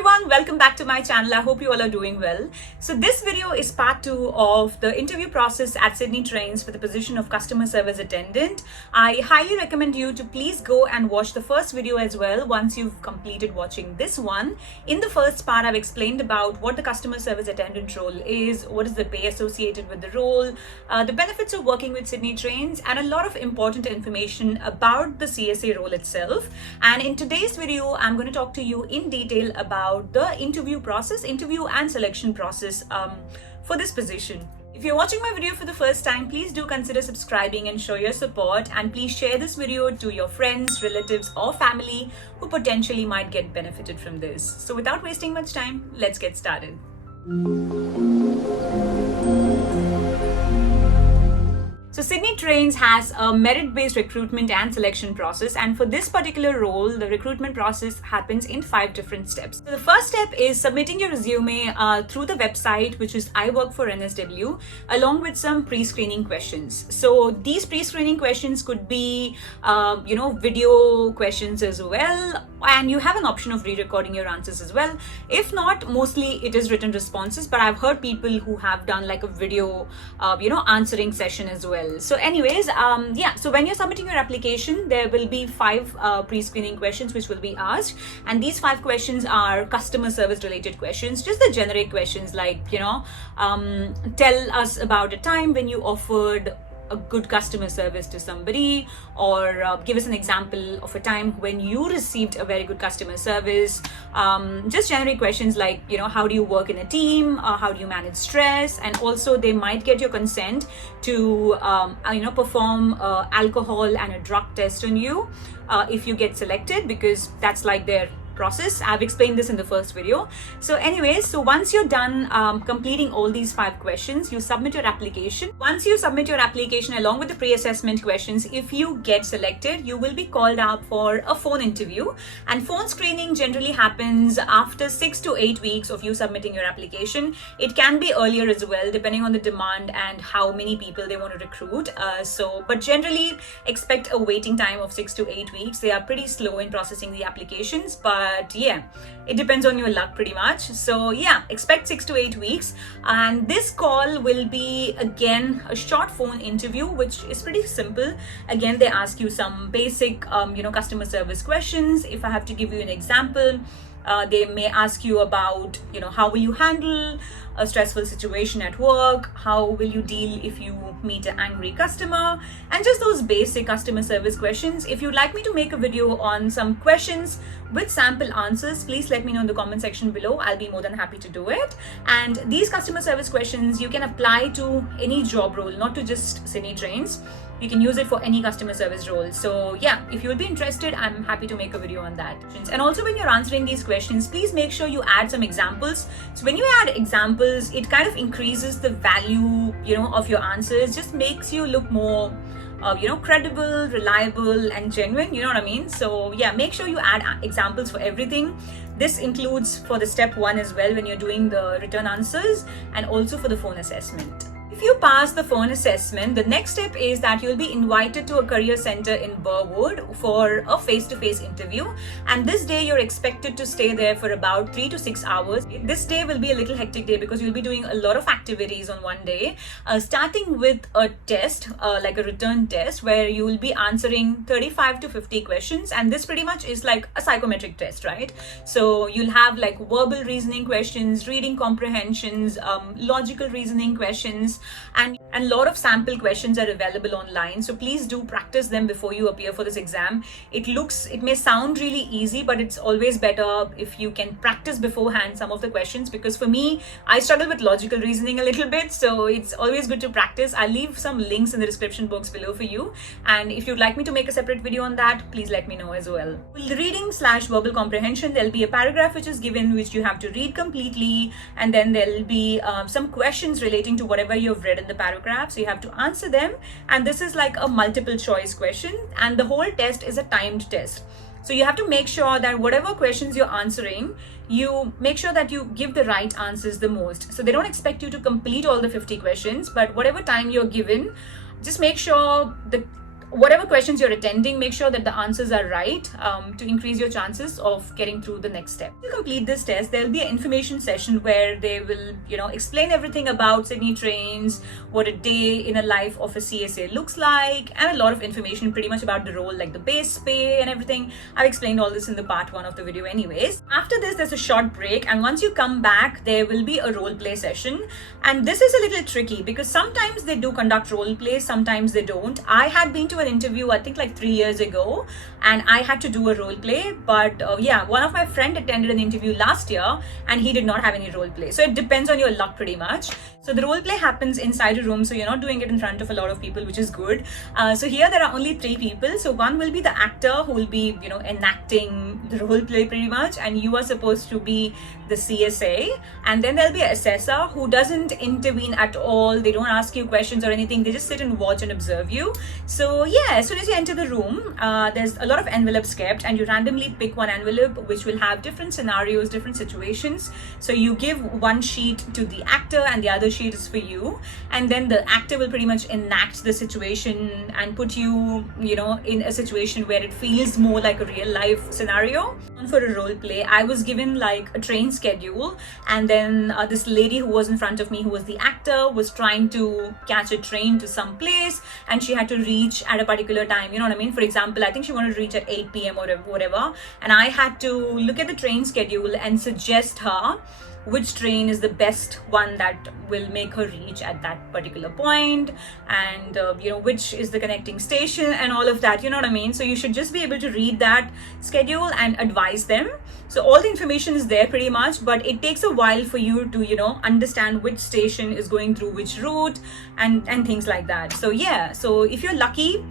everyone, welcome back to my channel. I hope you all are doing well. So this video is part 2 of the interview process at Sydney Trains for the position of Customer Service Attendant. I highly recommend you to please go and watch the first video as well once you've completed watching this one. In the first part, I've explained about what the Customer Service Attendant role is, what is the pay associated with the role, the benefits of working with Sydney Trains, and a lot of important information about the CSA role itself. And in today's video, I'm going to talk to you in detail about the interview and selection process for this position. If you're watching my video for the first time, please do consider subscribing and show your support, and please share this video to your friends, relatives or family who potentially might get benefited from this. So without wasting much time, let's get started. So Sydney Trains has a merit-based recruitment and selection process, and for this particular role, the recruitment process happens in 5 different steps. So the first step is submitting your resume through the website, which is I Work for NSW, along with some pre-screening questions. So these pre-screening questions could be, video questions as well, and you have an option of re-recording your answers as well. If not, mostly it is written responses, but I've heard people who have done like a video, answering session as well. So anyways, so when you're submitting your application, there will be 5 pre-screening questions which will be asked, and these 5 questions are customer service related questions, just the generic questions like, tell us about a time when you offered a good customer service to somebody, or give us an example of a time when you received a very good customer service. Just generic questions like, how do you work in a team, how do you manage stress, and also they might get your consent to perform alcohol and a drug test on you if you get selected, because that's like their process. I've explained this in the first video. So anyways, so once you're done completing all these 5 questions, you submit your application. Once you submit your application along with the pre-assessment questions, if you get selected, you will be called up for a phone interview, and phone screening generally happens after 6 to 8 weeks of you submitting your application. It can be earlier as well, depending on the demand and how many people they want to recruit. But generally expect a waiting time of 6 to 8 weeks. They are pretty slow in processing the applications, but yeah, it depends on your luck pretty much. So yeah, expect 6 to 8 weeks, and this call will be again a short phone interview, which is pretty simple. Again, they ask you some basic customer service questions. If I have to give you an example, they may ask you about how will you handle a stressful situation at work, how will you deal if you meet an angry customer, and just those basic customer service questions. If you'd like me to make a video on some questions with sample answers, please let me know in the comment section below. I'll be more than happy to do it. And these customer service questions you can apply to any job role, not to just Sydney Trains. You can use it for any customer service role. So yeah, if you would be interested, I'm happy to make a video on that. And also, when you're answering these questions, please make sure you add some examples. So when you add examples, it kind of increases the value, of your answers, just makes you look more credible, reliable and genuine, you know what I mean? So yeah, make sure you add examples for everything. This includes for the step 1 as well when you're doing the written answers, and also for the phone assessment. If you pass the phone assessment, the next step is that you'll be invited to a career center in Burwood for a face-to-face interview, and this day you're expected to stay there for about 3 to 6 hours. This day will be a little hectic day because you'll be doing a lot of activities on one day, starting with a test, like a written test, where you will be answering 35 to 50 questions, and this pretty much is like a psychometric test, right? So you'll have like verbal reasoning questions, reading comprehensions, logical reasoning questions, and a lot of sample questions are available online. So please do practice them before you appear for this exam. It may sound really easy, but it's always better if you can practice beforehand some of the questions, because for me, I struggle with logical reasoning a little bit, so it's always good to practice. I'll leave some links in the description box below for you, and if you'd like me to make a separate video on that, please let me know as well. With reading/verbal comprehension, there'll be a paragraph which is given, which you have to read completely, and then there'll be some questions relating to whatever you've read in the paragraph, so you have to answer them. And this is like a multiple choice question, and the whole test is a timed test. So you have to make sure that whatever questions you're answering, you make sure that you give the right answers the most. So they don't expect you to complete all the 50 questions, but whatever time you're given, just make sure the whatever questions you're attending, make sure that the answers are right to increase your chances of getting through the next step. To complete this test, there'll be an information session where they will, explain everything about Sydney Trains, what a day in a life of a CSA looks like, and a lot of information pretty much about the role, like the base pay and everything. I've explained all this in the part 1 of the video anyways. After this, there's a short break, and once you come back, there will be a role play session. And this is a little tricky because sometimes they do conduct role play, sometimes they don't. I had been to an interview, I think like 3 years ago, and I had to do a role play, but one of my friend attended an interview last year and he did not have any role play. So it depends on your luck pretty much. So the role play happens inside a room, so you're not doing it in front of a lot of people, which is good. So here there are only 3 people. So one will be the actor who will be, enacting the role play pretty much, and you are supposed to be the CSA. And then there'll be an assessor who doesn't intervene at all. They don't ask you questions or anything. They just sit and watch and observe you. So yeah, as soon as you enter the room, there's a lot of envelopes kept, and you randomly pick one envelope which will have different scenarios, different situations. So you give one sheet to the actor and the other sheet is for you, and then the actor will pretty much enact the situation and put you, in a situation where it feels more like a real life scenario. For a role play, I was given like a train schedule, and then this lady who was in front of me, who was the actor, was trying to catch a train to some place, and she had to reach at a particular time, For example, I think she wanted to reach at 8 p.m. or whatever, and I had to look at the train schedule and suggest her which train is the best one that will make her reach at that particular point, and which is the connecting station and all of that, So you should just be able to read that schedule and advise them. So all the information is there pretty much, but it takes a while for you to understand which station is going through which route and things like that. So yeah, so if you're lucky,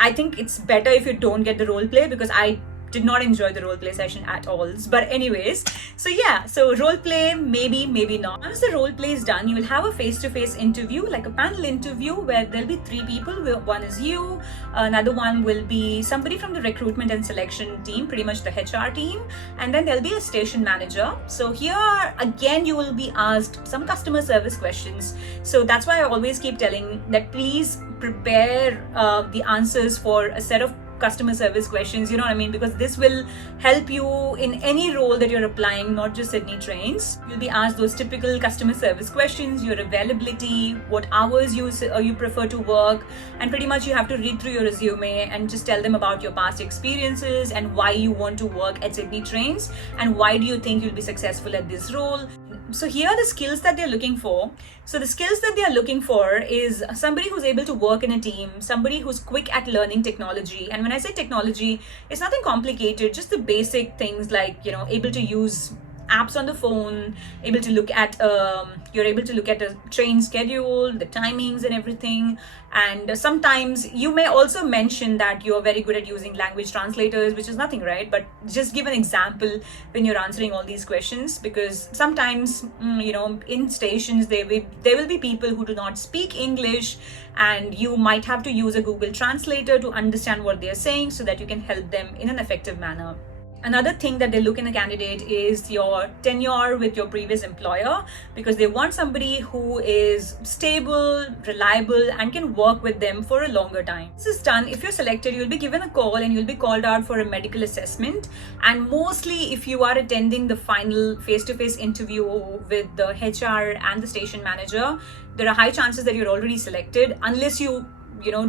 I think it's better if you don't get the role play, because I did not enjoy the role play session at all. But anyways, so yeah, so role play, maybe not. Once the role play is done, you will have a face-to-face interview, like a panel interview, where there'll be 3 people. One is you, another one will be somebody from the recruitment and selection team, pretty much the HR team, and then there'll be a station manager. So here again, you will be asked some customer service questions. So that's why I always keep telling that please prepare the answers for a set of customer service questions, because this will help you in any role that you're applying, not just Sydney Trains. You'll be asked those typical customer service questions, your availability, what hours you prefer to work, and pretty much you have to read through your resume and just tell them about your past experiences and why you want to work at Sydney Trains and why do you think you'll be successful at this role. So here are the skills that they're looking for. So the skills that they are looking for is somebody who's able to work in a team, somebody who's quick at learning technology. And when I say technology, it's nothing complicated, just the basic things like, able to use apps on the phone, able to look at you're able to look at a train schedule, the timings and everything. And sometimes you may also mention that you're very good at using language translators, which is nothing, right? But just give an example when you're answering all these questions, because sometimes in stations there will be people who do not speak English, and you might have to use a Google translator to understand what they're saying so that you can help them in an effective manner. Another thing that they look in a candidate is your tenure with your previous employer, because they want somebody who is stable, reliable, and can work with them for a longer time. This is done. If you're selected, you'll be given a call and you'll be called out for a medical assessment. And mostly if you are attending the final face-to-face interview with the HR and the station manager, there are high chances that you're already selected. Unless you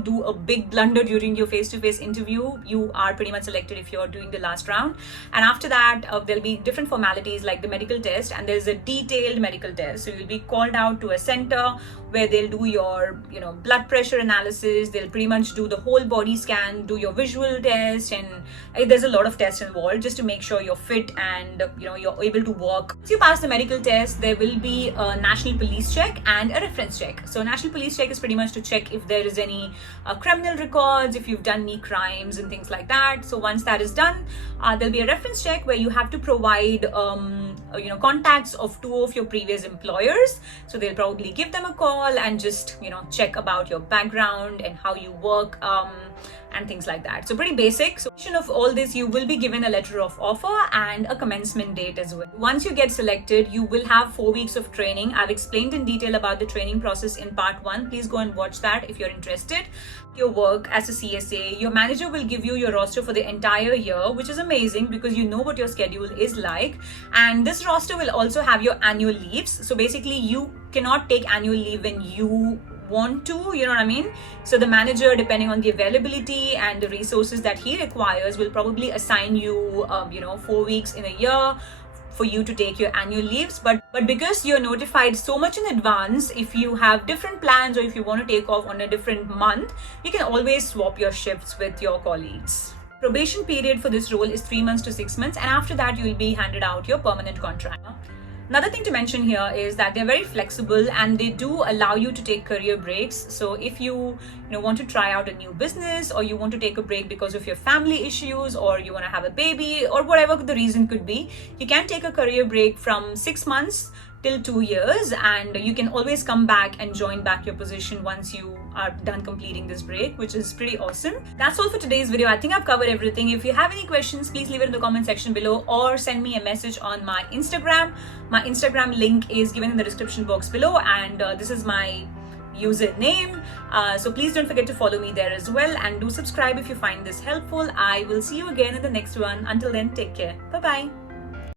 do a big blunder during your face-to-face interview, you are pretty much selected if you're doing the last round. And after that, there'll be different formalities like the medical test, and there's a detailed medical test. So you'll be called out to a center where they'll do your blood pressure analysis. They'll pretty much do the whole body scan, do your visual test, and there's a lot of tests involved just to make sure you're fit and you're able to work. Once you pass the medical test, there will be a national police check and a reference check. So national police check is pretty much to check if there is any criminal records, if you've done any crimes and things like that. So once that is done, there'll be a reference check where you have to provide contacts of 2 of your previous employers. So they'll probably give them a call and just check about your background and how you work, and things like that. So pretty basic. So of all this, you will be given a letter of offer and a commencement date as well. Once you get selected, you will have 4 weeks of training. I've explained in detail about the training process in part 1. Please go and watch that if you're interested. Your work as a CSA, your manager will give you your roster for the entire year, which is amazing because you know what your schedule is like. And this roster will also have your annual leaves. So basically you cannot take annual leave when you want to, you know what I mean? So the manager, depending on the availability and the resources that he requires, will probably assign you 4 weeks in a year for you to take your annual leaves. But because you're notified so much in advance, if you have different plans or if you want to take off on a different month, you can always swap your shifts with your colleagues. Probation period for this role is 3 months to 6 months, and after that you will be handed out your permanent contract. Another thing to mention here is that they're very flexible and they do allow you to take career breaks. So if you want to try out a new business, or you want to take a break because of your family issues, or you want to have a baby, or whatever the reason could be, you can take a career break from 6 months till 2 years, and you can always come back and join back your position once you are done completing this break, which is pretty awesome. That's all for today's video. I think I've covered everything. If you have any questions, please leave it in the comment section below, or send me a message on my Instagram. My Instagram link is given in the description box below, and this is my username. So please don't forget to follow me there as well, and do subscribe if you find this helpful. I will see you again in the next one. Until then, take care. Bye bye.